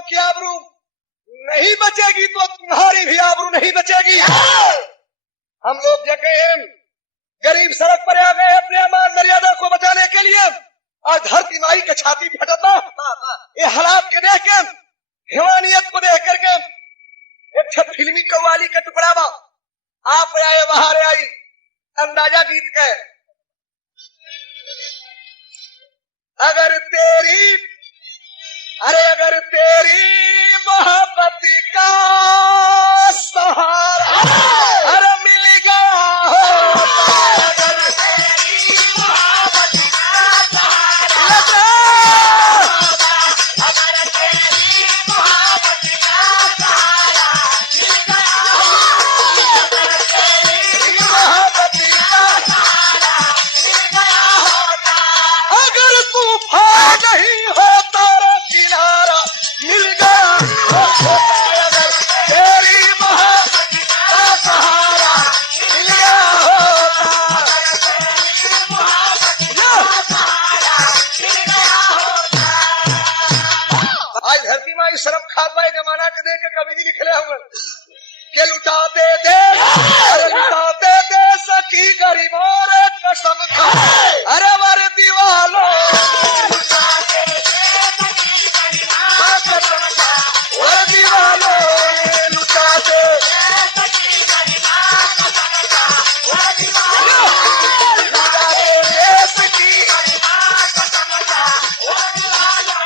लोगों की आबरू नहीं बचेगी तो तुम्हारी भी आबरू नहीं बचेगी। हम लोग जगह गरीब सड़क पर आ गए अपने मान मर्यादा को बचाने के लिए। आज धरती माई के छाती फटता ये हालात के देख के, हिमानियत को देख करके एक फिल्मी कव्वाली का टुकड़ा बा आप आए बाहर आई अंदाजा गीत के। अगर तेरी मोहब्बत का सहारा अरे मिल गया होता, अगर तेरी मोहब्बत का सहारा, अगर तेरी मोहब्बत का सहारा मिल गया होता, अगर तेरी मोहब्बत का सहारा मिल गया होता, अगर तूफान नहीं होता किनारा मिल गया होता, अगर तेरी मोहब्बत का सहारा मिल गया होता, अगर तेरी मोहब्बत का सहारा मिल गया होता। आज धरती माई शर्म खात बा जमाना के देख के कवि जी लिखले हुए के लुटाते दे अरे लुटाते दे सकी गरीबों रे कसम खा अरे वर दीवालो लुटाते दे सकी गरीबों कसम खा वर दीवालो लुटाते दे सकी गरीबों कसम खा वर दीवालो लुटाते दे सकी गरीबों कसम खा वर दीवालो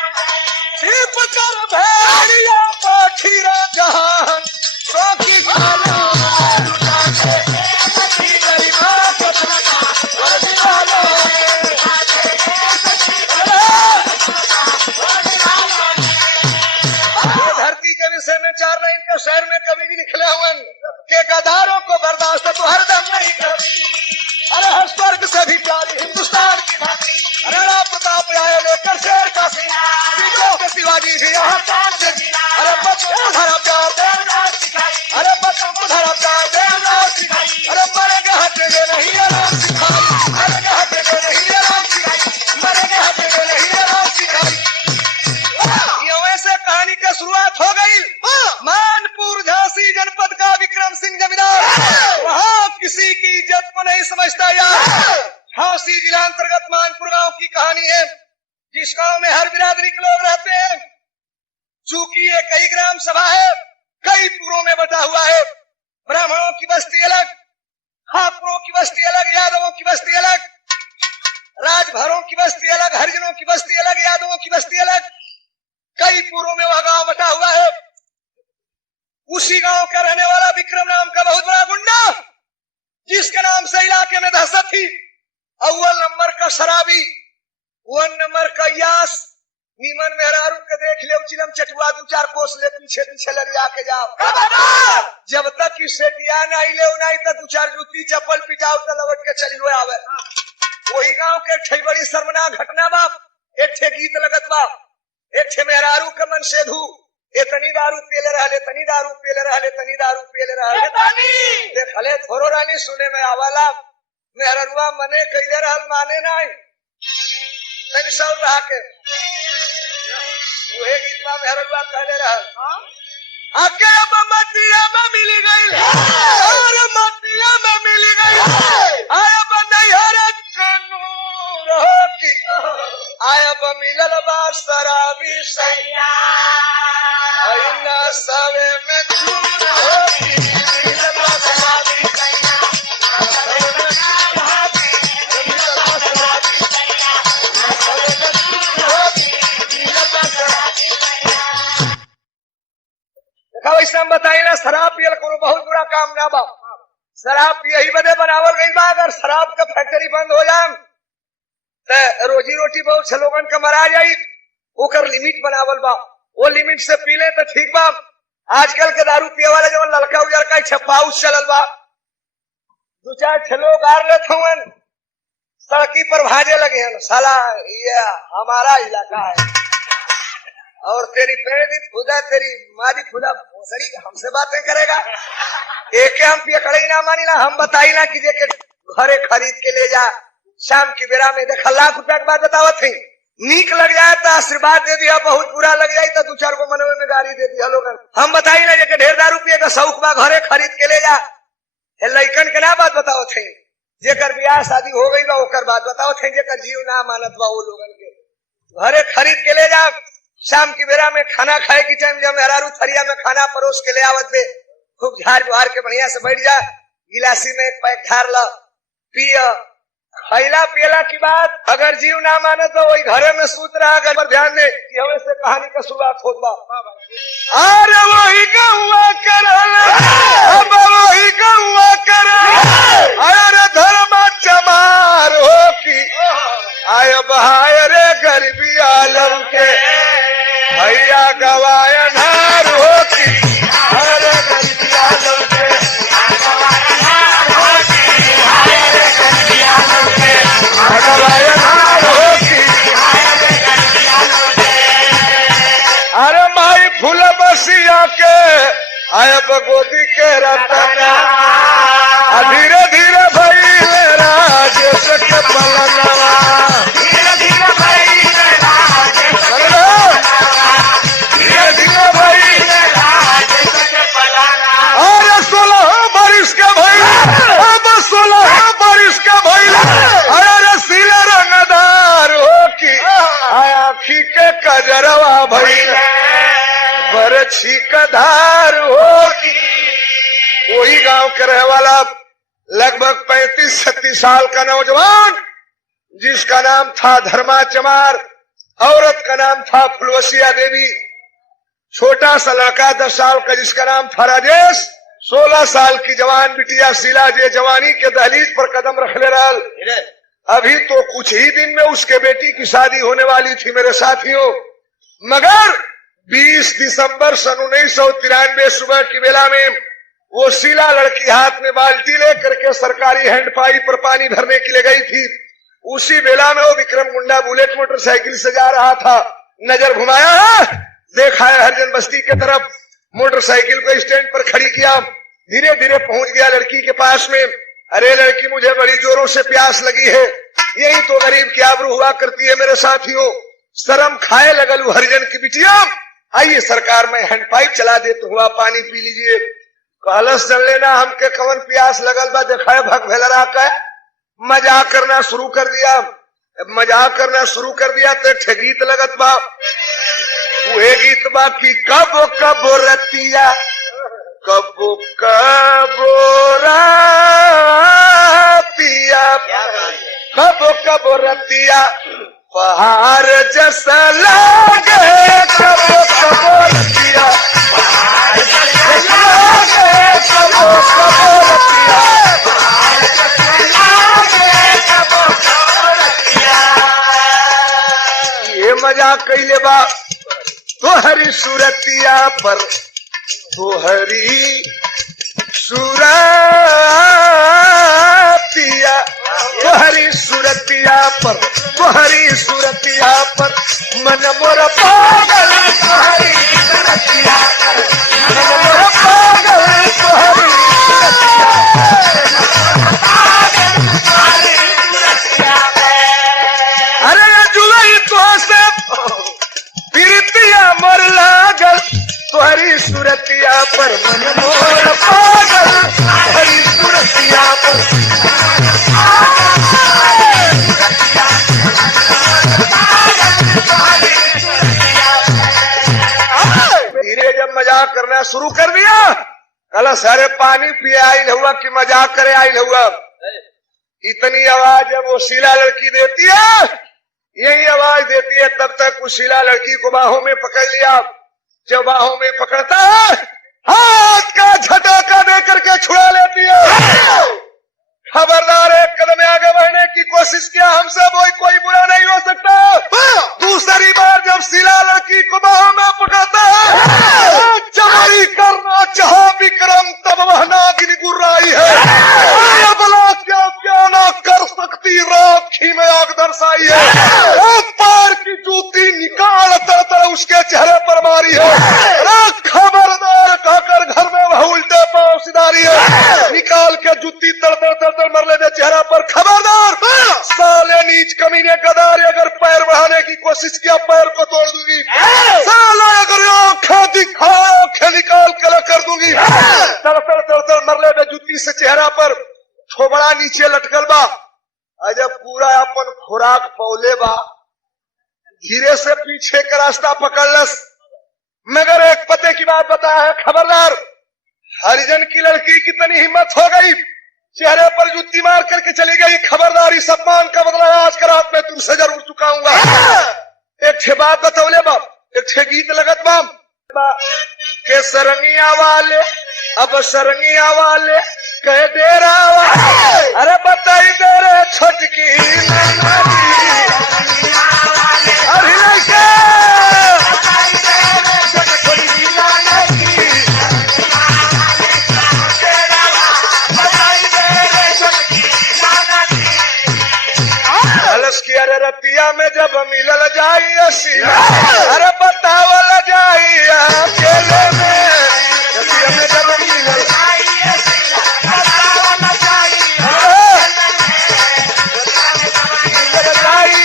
छिप कर भेड़िया पखीरा जहान सोखी खालो लुटाते दे सकी गरीबों कसम खा वर दीवालो लुटाते दे सकी गरीबों वर दीवालो। धरती के विषय में 4 लाइन के शहर में कवि जी निकले हुए के गदारों को बर्दाश्त तो हर दम नहीं करती, अरे हर स्वर्ग से भी प्यारी हिंदुस्तान की धरती, अरे राम प्रताप आए लेकर शेर का सीना बीचों के शिवाजी भी यहाँ चांद से जीना, अरे बच्चों को धरा प्यार देवनाथ सिखाई, अरे बच्चों को धरा प्यार देवनाथ सिखाई, अरे मरेंगे हटेंगे नहीं आराम सिखाई, मरेंगे हटेंगे नहीं आराम सिखाई, मरेंगे हटेंगे नहीं आराम सिखाई। ऐसे कहानी की शुरुआत हो गई मानपुर झांसी जनपद का विक्रम सिंह जमींदार वहाँ किसी की इज्जत को नहीं समझता यार। झांसी जिला अंतर्गत मानपुर गांव की कहानी है जिस गांव में हर बिरादरी के लोग रहते हैं। चूंकि ये कई ग्राम सभा है, कई पुरों में बटा हुआ है। ब्राह्मणों की बस्ती अलग, ठाकुरों की बस्ती अलग, यादवों की बस्ती अलग, राजभरों की बस्ती अलग, हरिजनों की बस्ती अलग, यादवों की बस्ती अलग। कई पुरों में वह गांव बटा हुआ है। उसी गांव का रहने वाला विक्रम नाम का बहुत बड़ा गुंडा जिसके नाम से इलाके में दहशत थी। अव्वल नंबर का शराबी, 1 नंबर का यास, नीमन मेहरारू के देख ले चिलम चटुआ 2-4 कोस ले पीछे पीछे लड़िया के जाओ। जब तक की सेटिया नहीं ले नहीं तो 2-4 जूती चप्पल पिटाओ तो लौट के चली लो आवे। वही गांव के ठई बड़ी शर्मनाक घटना बाप। एक ठे गीत लगत बाप, एक ठे मेहरारू के मन से धू तनी दारू पियले रहले, तनी दारू पियले रहले, तनी दारू पियले रहले। देखले थोरो रानी सुने में आवाला मेहररुआ मने कइले रहल माने नहीं तनी सब रहा के वही गीतवा मेहररुआ कहले रहल आके अब मटिया में मिली गई और मटिया में मिली गई आया बनैहर कनूर हो की आया बमिलल बा शराबी सैया आईना सवे में चूर हो की मिलल बा शराबी सैया सवे में चूर हो की मिलल बा शराबी सैया सवे में चूर हो की मिलल बा शराबी सैया। देखा वैसे हम बताइए ना शराब पियल कोनो बहुत बुरा काम ना बा। शराब यही बदे बनावल गई बा अगर शराब का फैक्ट्री बंद हो जाए तो रोजी रोटी बहुत से लोगन के मरा जाई। ओकर लिमिट बनावल बा, वो लिमिट से पी ले तो ठीक बा। आजकल के दारू पिए वाले जो लड़का उजड़का छपाउस चलल बा, 2-4 छलो गार लेत हवन सड़की पर भाजे लगे हैं साला ये हमारा इलाका है और तेरी पेड़ी खुदा तेरी मारी खुदा भोसड़ी हमसे बातें करेगा। एक हम पियकड़े ना मानी ना हम बताई ना कि जे के घरे खरीद के ले जा शाम की बेरा में देखा लाख रुपया के बाद बतावत थी नीक लग जाए तो आशीर्वाद दे दिया, बहुत बुरा लग जाए तो दो चार को मनवे में गाड़ी दे दिया लोग। हम बताई ना जे ढेर दारू पिए का शौक बा घरे खरीद के ले जा। लइकन के ना बात बताओ थे, जेकर ब्याह शादी हो गई बा ओकर बात बताओ थे, जेकर जीव ना मानत बा वो लोगन के घरे खरीद के ले जा। शाम की बेरा में खाना खाए की टाइम जब मेहरारू थरिया में खाना परोस के ले आवत बे, खूब झाड़ बुहार के बढ़िया से बैठ जा, गिलासी में एक पैक ढार ला, पिया। खैला पियला की बात अगर जीव ना माने तो वही घरे में सूत रहा। अगर पर ध्यान दे कि हमें से कहानी का शुरुआत होत बा। अरे वही गौवा करल, अब वही गौवा करल, अरे धर्म चमार हो की आय बहाय रे गरीबी आलम के भैया गवाय नार हो की अरे गरीबी आलम के अरे माई फूल बसिया के आयब गोदी के रतना धीरे धीरे भई राजेश के पलनवा धीरे धीरे भई अरे 16 बरिस के भई अब 16 बरिस के भई अरे रसीला रंगदार हो की आखी के कजरवा भई बरछी का धार हो की। वही गांव के रहे वाला लगभग 35-36 साल का नौजवान जिसका नाम था धर्मा चमार, औरत का नाम था फुलवसिया देवी, छोटा सा लड़का 10 साल का जिसका नाम था राजेश, 16 साल की जवान बिटिया शीला जे जवानी के दहलीज पर कदम रख ले रहा। अभी तो कुछ ही दिन में उसके बेटी की शादी होने वाली थी मेरे साथियों, मगर 20 दिसंबर सन 1993 सुबह की बेला में वो शीला लड़की हाथ में बाल्टी लेकर के सरकारी हैंडपाइप पर पानी भरने के लिए गई थी। उसी बेला में वो विक्रम गुंडा बुलेट मोटरसाइकिल से जा रहा था, नजर घुमाया, देखा है हरिजन बस्ती के तरफ, मोटरसाइकिल को स्टैंड पर खड़ी किया, धीरे धीरे पहुंच गया लड़की के पास में। अरे लड़की मुझे बड़ी जोरों से प्यास लगी है, यही तो गरीब की आबरू हुआ करती है मेरे साथियों, शर्म खाए लगलू हरिजन की बिटिया, आइए सरकार में हैंड पाइप चला दे तो हुआ पानी पी लीजिए। कहलस चल लेना हमके कवन प्यास लगल बा, देखा भग भेलरा का मजाक करना शुरू कर दिया। मजाक करना शुरू कर दिया तो एक गीत लगत बा, वह गीत बा की कबो कबो रतिया कबो कबो रतिया कबो कबो रतिया पहाड़ जैसा लागे कबो कबो रतिया पहाड़ जैसा लागे कबो कबो रतिया पहाड़ जैसा लागे कबो कबो रतिया। ये मजाक कइले बा तोहरी सूरतिया पर, तोहरी सूरतिया तोहरी सूरतिया पर, तोहरी सूरतिया पर मन मोर पागल तोहरी सूरतिया पर, मन मोर पागल तोहरी सूरतिया पर। अरे जुलाई तो से प्रीतिया मर लागल तोहरी सूरतिया पर, मन मोर पागल तोहरी सूरतिया पर। धीरे जब मजाक करना शुरू कर दिया, कल सारे पानी पिए आई हुआ कि मजाक करे आई हुआ। इतनी आवाज जब वो शीला लड़की देती है, यही आवाज देती है, तब तक उस शीला लड़की को बाहों में पकड़ लिया। जब बाहों में पकड़ता है, हाथ का झटका दे करके छुड़ा लेती है। खबरदार, एक कदम आगे बढ़ने की कोशिश किया, हमसे कोई बुरा नहीं हो सकता। दूसरी बार जब शीला लड़की को बाहों में पकड़ता है, चमारी करना चाहा विक्रम तब वह नागिन गुर्राई है, बला क्या ना कर सकती राखी में आग दर्शाई है। एक पैर की जूती निकाल तर उसके चेहरे पर मारी है। खबरदार कहकर घर में वह उल्टे पांव सिधारी है, निकाल के जूती तर मर ले चेहरा पर। खबरदार साले नीच कमीने गदार, अगर पैर बढ़ाने की कोशिश कोशिश किया पैर को तोड़ दूंगी, साला अगर आंखें दिखाओ आंखें निकाल के कर दूंगी। तड़तड़ तड़तड़ मरले में जुत्ती से चेहरा पर छोबड़ा नीचे लटकल बा। अजब पूरा अपन खुराक पौले बा, धीरे से पीछे का रास्ता पकड़लस। मगर एक पते की बात बताया है, खबरदार हरिजन की लड़की कितनी हिम्मत हो गई, चेहरे पर जुत्ती मार करके चली गई। खबरदार इस सम्मान का बदला आज का रात में तुमसे जरूर चुकाऊंगा। एक छे बात बतौले बा, एक छे गीत लगत बा के सरंगिया वाले अब सरंगिया वाले कह दे रहा, अरे बताई दे रे छोटकी अरे लड़के की अरे रतिया में जब मिलल जाई असीला, अरे बतावल जाई अकेले में, रतिया में जब मिलल जाई असीला, बतावल जाई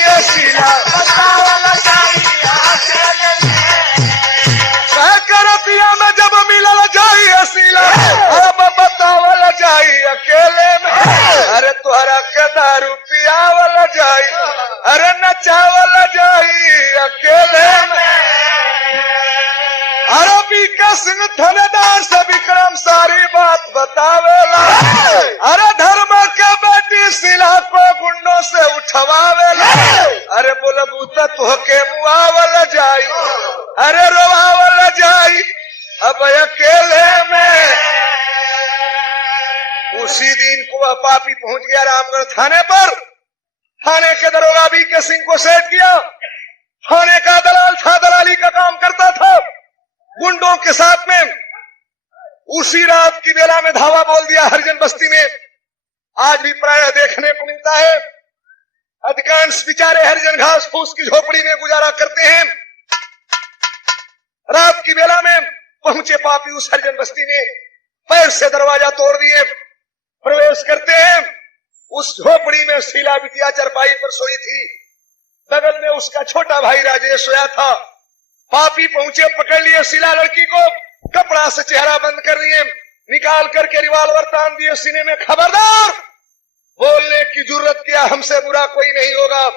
असीला, बतावल जाई अकेले में, रतिया में जब मिलल जाई असीला, अरे बतावल जाई अकेले में, अरे तोहरा के दारू पियावल जाई, अरे नचावल जाई अकेले में। अरबी का सिंह थानेदार से विक्रम सारी बात बतावेला, अरे धर्म के बेटी शिला को गुंडों से उठवावेला, अरे बोलबू तो के मुआवल जाई, अरे रोवावल जाई अब अकेले में। उसी दिन को पापी पहुंच गया रामगढ़ थाने पर। थाने के दरोगा भी के सिंह को सेट किया। थाने का दलाल था, दलाली का काम करता था गुंडों के साथ में। उसी रात की बेला में धावा बोल दिया हरिजन बस्ती में। आज भी प्रायः देखने को मिलता है, अधिकांश बेचारे हरिजन घास फूस की झोपड़ी में गुजारा करते हैं। रात की बेला में पहुंचे पापी उस हरिजन बस्ती में, पैर से दरवाजा तोड़ दिए, प्रवेश करते हैं। उस झोपड़ी में शीला बिटिया चरपाई पर सोई थी, बगल में उसका छोटा भाई राजेश सोया था। पापी पहुंचे, पकड़ लिए शीला लड़की को, कपड़ा से चेहरा बंद कर दिए, निकाल करके रिवाल्वर तान दिए सीने में। खबरदार, बोलने की जरूरत क्या, हमसे बुरा कोई नहीं होगा।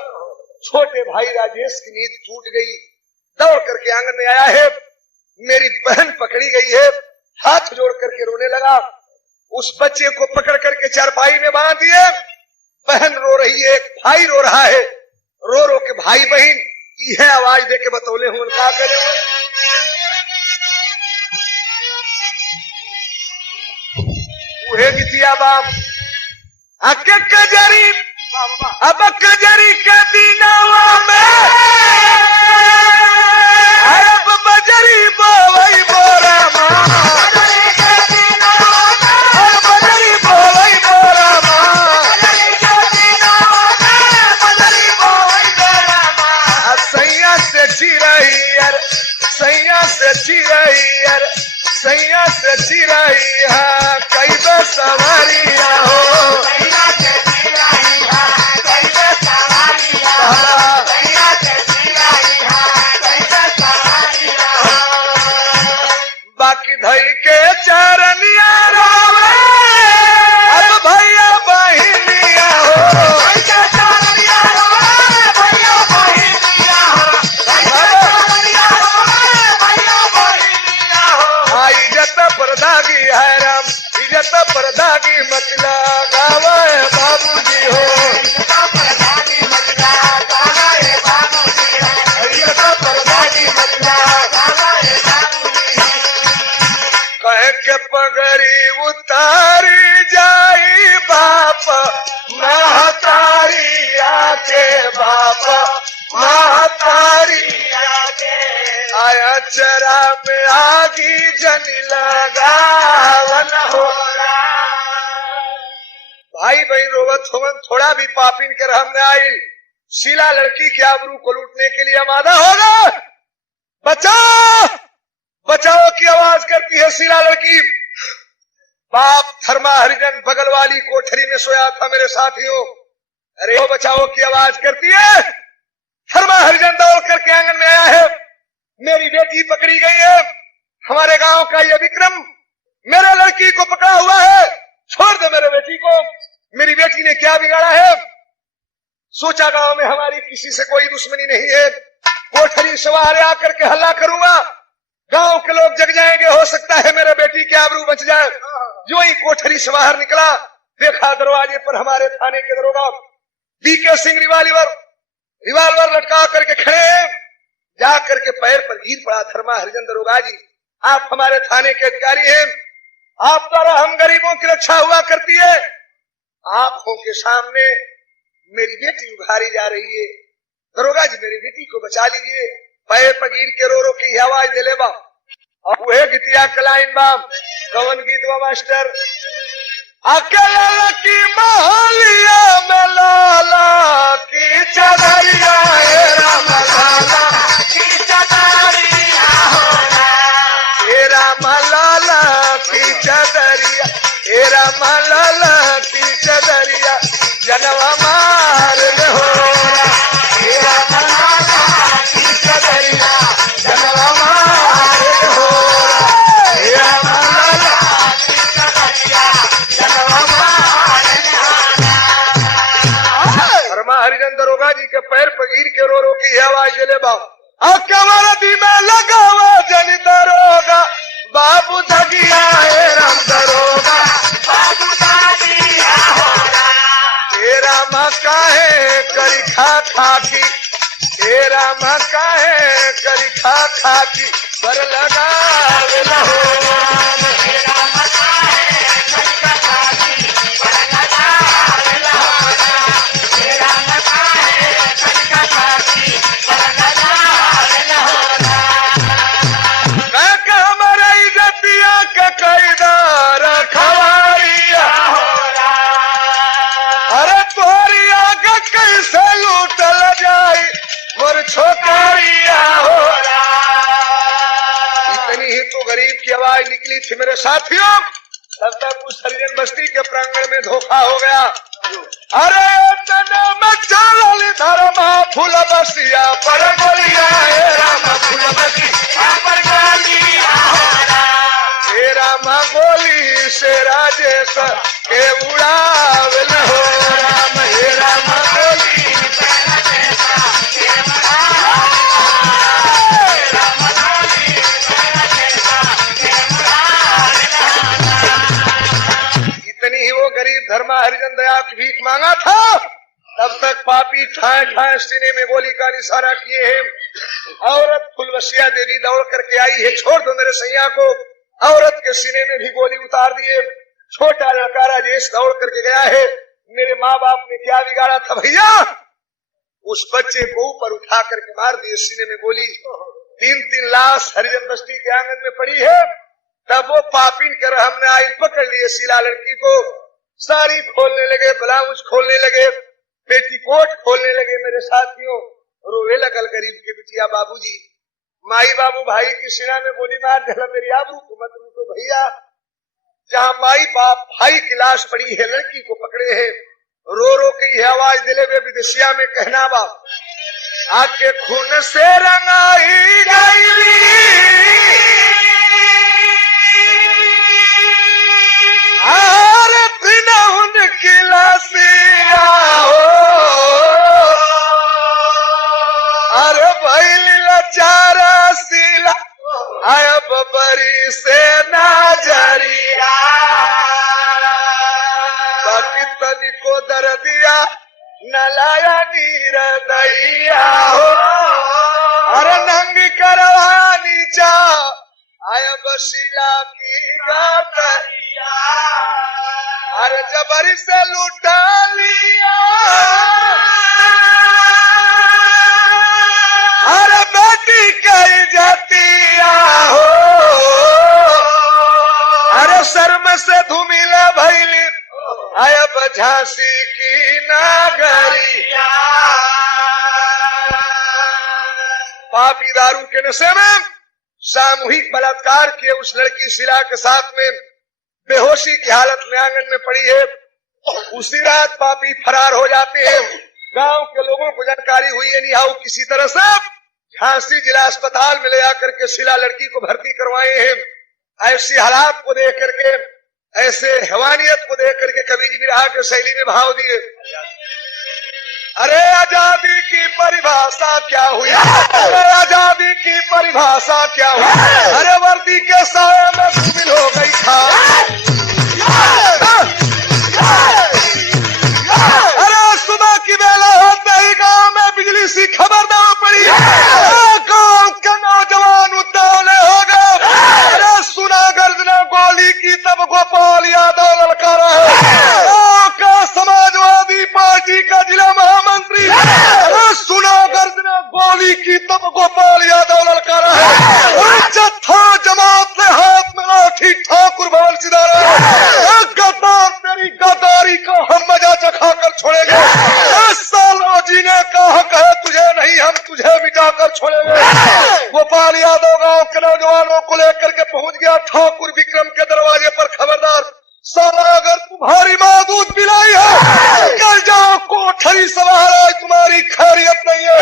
छोटे भाई राजेश की नींद टूट गई, दौड़ करके आंगन में आया है, मेरी बहन पकड़ी गई है, हाथ जोड़ करके रोने लगा। उस बच्चे को पकड़ करके चारपाई में बांध दिए। बहन रो रही है, भाई रो रहा है, रो रो के भाई बहन यह आवाज दे के बतौले हूं क्या करे। उहे गीतिया बाम अके कजरी, अब कजरी के दीनावा में अब बजरी बोवई बोरा सैया से चिरैया कई सवारिया हो, बाकी धई के चरनिया रोवे अब भैया बहिनिया हो, परदागी है राम, इज्जत परदागी मत लगावा है बाबूजी हो, परदागी मत लगावा है बाबूजी हो, इज्जत परदागी मत लगावा है बाबूजी। कह के पगड़ी उतारी जाई बाप महतारी आके, बाप महतारी आया चरा में आगी जन लगावन हो। भाई बहन रोवत होवन, थोड़ा भी पापिन के रहम में आई। शीला लड़की के आबरू को लूटने के लिए आमादा होगा। बचाओ बचाओ की आवाज करती है शीला लड़की। बाप धर्मा हरिजन बगल वाली कोठरी में सोया था मेरे साथियों, अरे वो बचाओ की आवाज करती है। धर्मा हरिजन दौड़ करके आंगन में आया है। मेरी बेटी पकड़ी गई है। हमारे गांव का ये विक्रम मेरे लड़की को पकड़ा हुआ है। छोड़ दे मेरे बेटी को। मेरी बेटी ने क्या बिगाड़ा है? सोचा गांव में हमारी किसी से कोई दुश्मनी नहीं है। कोठरी सवार आकर के हल्ला करूंगा, गांव के लोग जग जाएंगे। हो सकता है मेरे बेटी की आबरू बच जाए। जो ही कोठरी से बाहर निकला, देखा दरवाजे पर हमारे थाने के दरोगा बीके सिंह रिवाल्वर लटका करके खड़े हैं। जाकर के पैर पर गिर पड़ा। धर्मा हरिजन दरोगा जी, आप हमारे थाने के अधिकारी हैं। आप द्वारा हम गरीबों की रक्षा हुआ करती है। आंखों के सामने मेरी बेटी उघारी जा रही है। दरोगा जी, मेरी बेटी को बचा लीजिए। पैर पर गिर के रो रो की आवाज दिले बा। अब वह गीतिया कलाइन बाम। कवन गीत बा मास्टर? अकेला की महलिया में लाला की चदरिया, राम लाला की चदरिया होना, राम लाला की चदरिया, राम लाला की चदरिया जनवा मार होना, राम लाला की चदरिया जनवा मार होना, राम लाला की चदरिया जनवा मार होना। धर्मा हरिजन दरोगा जी के पैर पर गिर के रो रो की आवाज दिले बा। कमरदी में लगावा जन दरोगा, बाबू धगिया है राम दरोगा, बाबू धगिया होगा, तेरा मक्का है करी खा खा की, तेरा मक्का है करी खा खा की, पर लगा तेरा मक्का है करी खा खा की, पर लगा तेरा मक्का है करी खा खा की, पर लगा कैदार खवारिया होला। अरे तोरी आगे कैसे लूटल जाई मोर छोकरिया होला। इतनी ही तो गरीब की आवाज निकली थी मेरे साथियों। तब तक उस हरिजन बस्ती के प्रांगण में धोखा हो गया। अरे तना में चलल धर्मा फूल बसिया पर बोलिया, राम फूल बसिया पर गालिया होला। रामा गोली से राजेश के उड़ावल हो, राम हे रामा गोली से राजेश के उड़ावल, राम गोली से राजेश के उड़ावल। इतनी ही वो गरीब धर्मा हरिजन दया की भीख मांगा था। तब तक पापी ठाए ठाए सीने में गोली का निशाना किए हैं। औरत फुलवसिया देवी दौड़ करके आई है। छोड़ दो मेरे सैया को। औरत के सीने में भी गोली उतार दिए। छोटा लड़का राजेश दौड़ करके गया है। मेरे माँ बाप ने क्या बिगाड़ा था भैया? उस बच्चे को ऊपर उठा करके मार दिए सीने में गोली। 3-3 लाश हरिजन बस्ती के आंगन में पड़ी है। तब वो पापिन कर हमने आई पकड़ लिए शीला लड़की को। साड़ी खोलने लगे, ब्लाउज खोलने लगे, पेटीकोट खोलने लगे। मेरे साथियों, रोवे लगल गरीब के बिटिया। बाबूजी, माई बाबू भाई की सीना में गोली मार दिला। मेरी आबरू को मत लूटो भैया। जहाँ माई बाप भाई की लाश पड़ी है, लड़की को पकड़े हैं। रो रो के यह आवाज दिले वे विदेशिया में कहना बाप, आके खून से रंगाई गई और बिना उनकी लाशिया हो। अरे भाई लाचारा सीला आया बबरी से नाजरिया, बाकी तनी को दर दिया न लाया नीर दैया हो। अरे नंगी करवानी चा आया बशीला की गातरिया, अरे जबरी से लुटा लिया। अरे बेटी कही जातिया हो। अरे शर्म से धूमिला भैली आया झांसी की नागरिया। पापी दारू के नशे में सामूहिक बलात्कार किए उस लड़की शीला के साथ में बेहोशी की हालत में आंगन में पड़ी है। उसी रात पापी फरार हो जाते हैं। गांव के लोगों को जानकारी हुई है नहीं आओ किसी तरह से झांसी जिला अस्पताल में ले आकर के शिला लड़की को भर्ती करवाए हैं। ऐसी हालात को देख करके, ऐसे हैवानियत को देख करके कवि जी विरहा के शैली में भाव दिए। अरे आजादी की परिभाषा क्या हुई, अरे आजादी की परिभाषा क्या हुई, अरे वर्दी के साए में शामिल हो गई था। अरे सुबह की बेला होते ही गांव में बिजली सी खबर न पड़ी, गांव के नौजवान उतावले हो गए। अरे सुना गर्जना गोली की तब गोपाल यादव ललकारा है का समाजवादी पार्टी का जिला महामंत्री। अरे सुना गर्जना गोली की तब गोपाल यादव ललकारा है, जत्था जमात ने हाथ में लाठी ठाकुर भाल सिधारा है। गद्दार तेरी गद्दारी को हम मजा चखा कर छोड़ेंगे, सालों जीने का हक है तुझे नहीं, हम तुझे मिटा कर छोड़ेंगे। गोपाल यादव गांव के नौजवानों को लेकर के पहुंच गया ठाकुर विक्रम के दरवाजे पर। खबरदार साला अगर तुम्हारी माँ दूध पिलाई है निकल जाओ, कोठरी सवार है, तुम्हारी खैरियत नहीं है।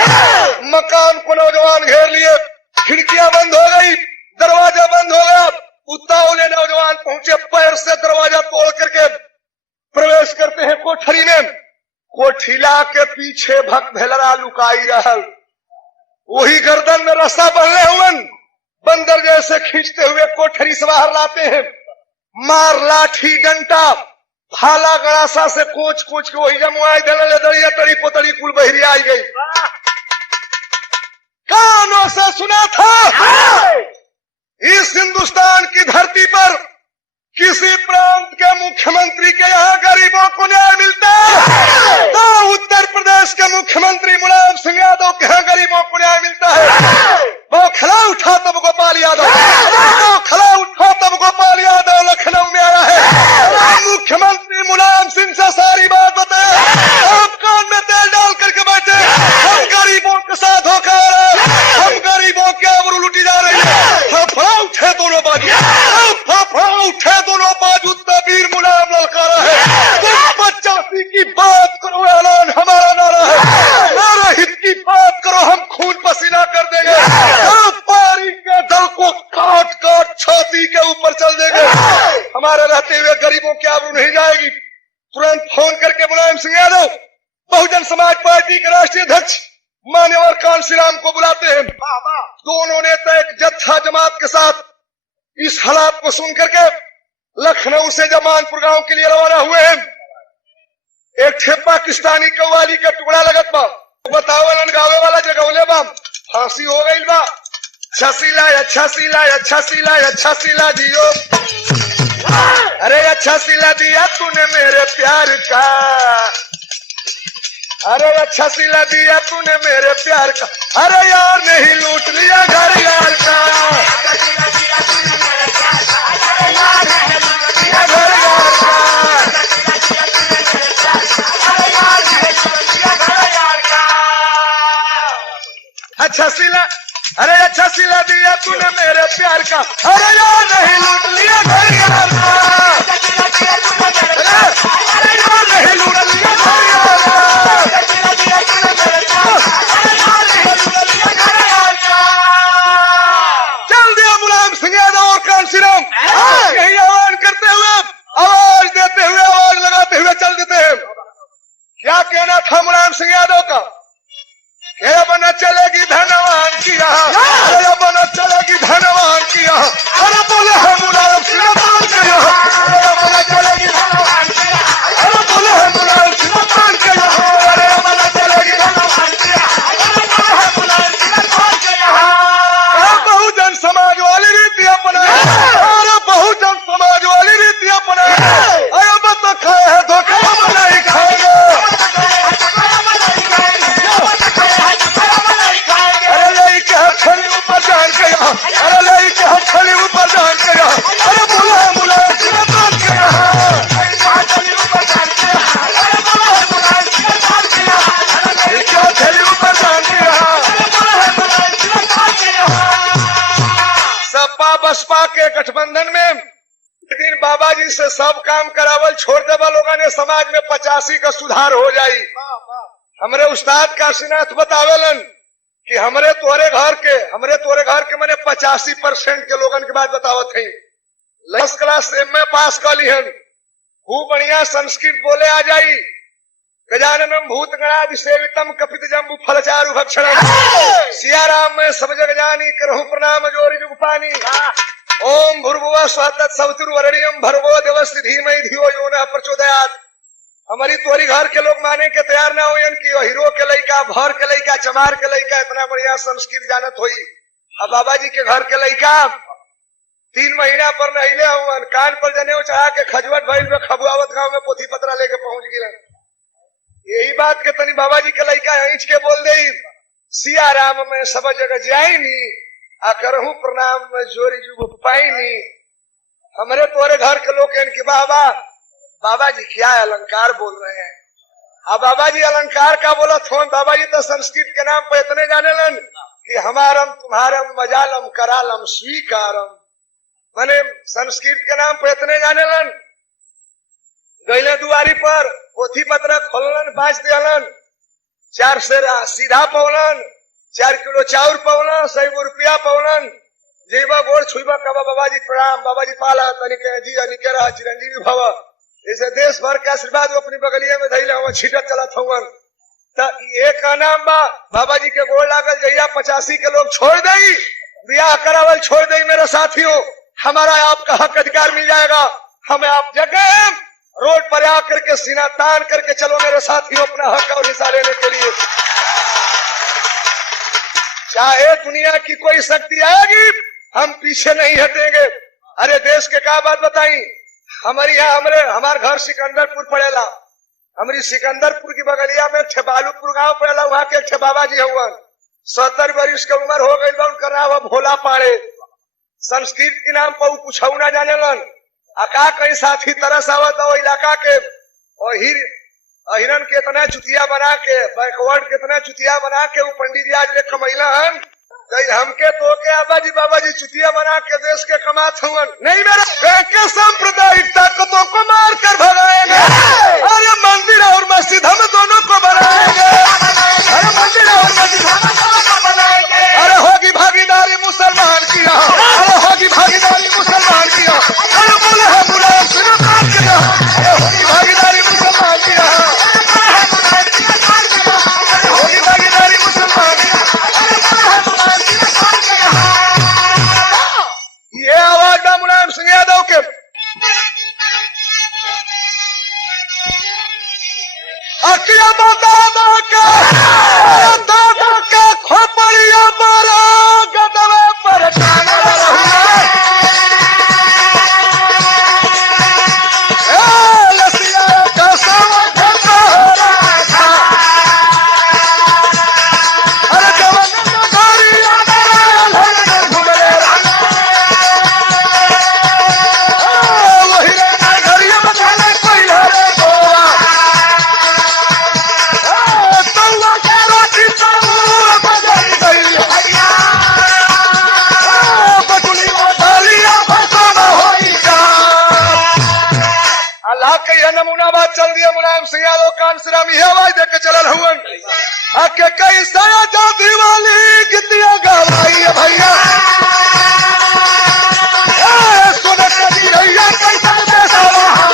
मकान को नौजवान घेर लिए, खिड़कियां बंद हो गई, दरवाजा बंद हो गया। उतावले नौजवान पहुंचे, पैर से दरवाजा तोड़ करके प्रवेश करते हैं कोठरी में। कोठिला के पीछे भक्त भेलरा लुकाई रहल, वही गर्दन में रस्सा बंधे हुए बंदर जैसे खींचते हुए कोठरी से बाहर लाते हैं। मार लाठी डंटा भाला गड़ासा से कोच कोच के वही जमुआई दल दड़िया तड़ी पोतड़ी कुल बहरी आई गई। कानों से सुना था इस हिंदुस्तान की धरती पर किसी प्रांत के मुख्यमंत्री के यहाँ गरीबों को न्याय मिलता है तो उत्तर प्रदेश के मुख्यमंत्री मुलायम सिंह यादव के यहाँ गरीबों को न्याय मिलता है। वो खला उठा तब गोपाल यादव, वो खला उठा तब गोपाल यादव लखनऊ में आया है। मुख्यमंत्री मुलायम सिंह से सारी बात बताए, आप कान में तेल डाल करके बैठे, हम गरीबों के साथ होकर हम गरीबों की आबरू लुटी जा रही है। फफड़ा उठे दोनों बाजू, फफड़ा उठे दोनों बाजू, तबीर मुलायम ललकारा है। तुम 85 की बात करो, ऐलान हमारा नारा है, नारा हित की बात करो, हम खून पसीना कर देंगे, पारी के दल को काट काट छाती के ऊपर चल देंगे। हमारे रहते हुए गरीबों की आबरू नहीं जाएगी। तुरंत फोन करके मुलायम सिंह यादव बहुजन समाज पार्टी के राष्ट्रीय अध्यक्ष मान्यवर कांशीराम को बुलाते हैं। दोनों नेता एक जत्था जमात के साथ इस हालात को सुन करके लखनऊ से जमानपुर गांव के लिए रवाना हुए हैं। एक ठे पाकिस्तानी कव्वाली का टुकड़ा लगत बा, बतावलन गावे वाला जगवले बा, फांसी हो गई बा। छसीला अच्छा सीला अच्छा सीला अच्छा सीला दियो, अरे अच्छा सीला दिया तूने मेरे प्यार का, अरे अच्छा सिला दिया तूने मेरे प्यार का, अरे यार नहीं लूट लिया घर यार का, घर यार का। अच्छा सिला, अरे अच्छा सिला दिया तूने मेरे प्यार का, अरे यार नहीं लूट लिया घर यार का, अरे यार नहीं लूट लिया घर यार का। चल दिया मुलायम सिंह यादव और कांशीराम यही आह्वान करते हुए, आवाज देते हुए, आवाज लगाते हुए चल देते हैं। क्या कहना था मुलायम सिंह यादव का? ये बना चलेगी धनवान की यहाँ, ये बना चलेगी धनवान की यहाँ, अरे बोले है मुलायम सिंह यादव के यहाँ, अरे बना चलेगी धनवान की यहाँ, अरे बोले है मुलायम सिंह यादव के यहाँ, अरे बना चलेगी धनवान की यहाँ, अरे बोले है मुलायम सिंह यादव के यहाँ। बहुजन समाज वाली रीति अपनाए, अरे बहुजन समाज वाली रीति अपनाए, अरे बता खाए है धोखा हम नहीं खाएंगे, जान के यहाँ, अरे लई के हाथ छली ऊपर जान के यहाँ, अरे बोला है मुलायम सिंह यादव के यहाँ, छली ऊपर जान के यहाँ, अरे बोला है मुलायम सिंह यादव के यहाँ, अरे क्या छली ऊपर जान के यहाँ, अरे बोला है मुलायम सिंह यादव के यहाँ। सपा बसपा के गठबंधन में लेकिन बाबा जी से सब काम करावल छोड़ देवा लोगों ने समाज में 85 का सुधार हो जाये। हमरे उस्ताद काशीनाथ बतावेलन कि हमरे तोरे घर के मैंने 85% के लोगन के बात बतावत है। फर्स्ट क्लास एमए पास कर लिहन, खूब बढ़िया संस्कृत बोले आ जाई। गजाननम भूत गणादि सेवितम कपित जम्बू फलचारु भक्षणम सियाराम में सब जग जानी करहु प्रणाम जोरी जुग पानी। ओम भूर्भुवः स्वः तत्सवितुर्वरेण्यं भर्गो देवस्य धीमहि धियो यो नः प्रचोदयात्। हमारी तोरी घर के लोग माने के तैयार ना होयन कि हीरो के लइका, भर के लइका, चमार के लइका इतना बढ़िया संस्कृत जानत होई। अब बाबा जी के घर के लइका 3 महीना पर नहिले हुवन, कान पर जनेऊ चढ़ा के खजवट भइल में खबुआवत गांव में पोथी पत्रा लेके पहुंच गिलन। यही बात के तनी बाबा जी के लइका ऐंच के बोल दे, सिया राम में सब जगह जाईनी आ करहूं प्रणाम में जोरी जुग पाईनी। हमरे तोरे घर के लोग इनके बाबा जी क्या अलंकार बोल रहे हैं। अब बाबा जी अलंकार का बोला थोन, बाबा जी तो संस्कृत के नाम पर इतने जाने लन कि हमारम तुम्हारम मजालम करालम स्वीकारम, माने संस्कृत के नाम पर इतने जाने लन। गईले दुआरी पर पोथी पत्र खोलन, बाज दिलन, 4 सेरा सीधा पौलन, 4 किलो चाउर पौलन, 100 रुपया पौलन। जीवा गोड़ छुईबा कबा बाबा जी प्रणाम, बाबा जी पाला तनिके जी अनिके रहा चिरंजीवी भव। जैसे देश भर के आशीर्वाद अपनी बगलिया में धैले हुआ छीटत चलत हुआ। एक का नाम बा बाबा जी के गोड़ लागल जहिया 85 के लोग छोड़ दई, ब्याह करावल छोड़ दई। मेरे साथियों, हमारा आपका हक अधिकार मिल जाएगा। हमें आप जगह रोड पर आकर के सीना तान करके चलो मेरे साथियों, अपना हक और हिस्सा लेने के लिए। चाहे दुनिया की कोई शक्ति आएगी, हम पीछे नहीं हटेंगे। अरे देश के क्या बात बताई, हमारे यहाँ हमारे घर सिकंदरपुर पड़ेला। हमारी सिकंदरपुर की बगलिया में बालूपुर गांव पड़ेला, वहां के एक बाबा जी हुआ 70 वर्ष की उम्र हो गई, उनका नाम भोला पाड़े। संस्कृत के नाम पर कुछ ना जाने लन। अका कई साथी तरस आवत हो इलाका के और हिरन के इतना चुतिया बना के, बैकवर्ड के इतना चुतिया बना के वो पंडित जी आज ले कमैला हन। हमके तो के बाबा जी चुतिया बना के देश के कमात हुआ नहीं। मेरा के सांप्रदायिक ताकतों को मार कर भगाएंगे। अरे मंदिर और मस्जिद हम दोनों को बनाएंगे। अरे मंदिर और मस्जिद हम दोनों को बनाएंगे। अरे होगी भागीदारी मुसलमान की, अरे होगी भागीदारी मुसलमान की। अरे बोले है बुलाए सुनो काट के, अरे होगी भागीदारी मुसलमान की, होगी भागीदारी मुसलमान की। ये आवाज ना मुलायम सिंह यादव के। अकिया दादा का खोपड़िया मारा गदवे पर टांगा रहुआ। लसिया का सावा खतरा था। अरे जवान गोरिया मारा घुमरे नमूनाबाद चल दिया मुलायम सिंह यादव कान सिराम ये आवाज देके चलल हुआ। आके कई साया जाती वाली गीतियां गवाई है भैया। सुन कभी रैया कैसा पैसा वहां।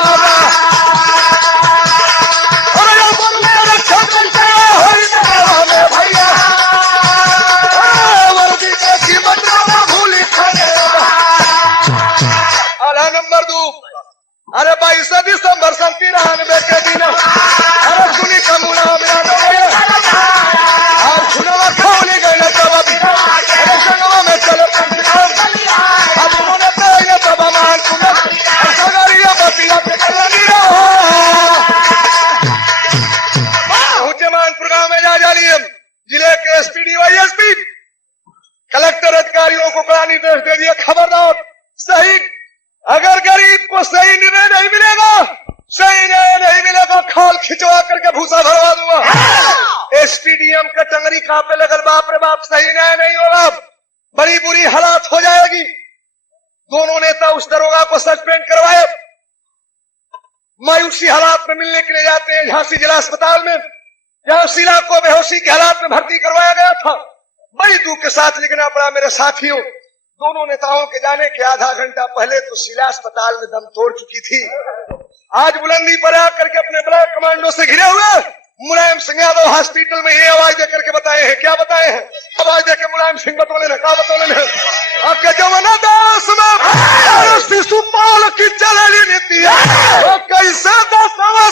अरे ये बोलने रक्षा कैसे होई देवा में भैया। वर्दी के कीमत ना भूली खाने। आला नंबर 2। अरे 22 दिसंबर 93 के दिन अरे सुनी कमुना मेरा और सुनवा खोली गई तब अरे संगवा में चलो अब उन्होंने तो तब मान कुनर सगरिया बतिया पे कलनीरा पहुंचे मानपुर गांव में जा रही जिले के एसपी वाईएसपी कलेक्टर अधिकारियों को कड़ा निर्देश दे दिया, खबरदार सही अगर गरीब को सही निर्णय नहीं मिलेगा, सही न्याय नहीं मिलेगा, खाल खिंचवा करके भूसा भरवा दूंगा। एसपीडीएम का टंगरी कांपे लगल, बाप रे बाप, सही न्याय नहीं होगा, बड़ी बुरी हालात हो जाएगी। दोनों नेता उस दरोगा को सस्पेंड करवाए। मायूसी हालात में मिलने के लिए जाते हैं झांसी जिला अस्पताल में। जहां शीला को बेहोशी के हालात में भर्ती करवाया गया था, बड़ी दुख के साथ लिखना पड़ा मेरे साथियों, दोनों नेताओं के जाने के आधा घंटा पहले तो शीला अस्पताल में दम तोड़ चुकी थी। आज बुलंदी पर आकर के अपने ब्लैक कमांडो से घिरे हुए मुलायम सिंह यादव हॉस्पिटल में ये आवाज देकर के बताए हैं, क्या बताए हैं? आवाज देकर मुलायम सिंह बतौले ने, क्या बतौले ने? आपके जमाना दास में शिशुपाल की चलेली नीति है, कैसे दसवां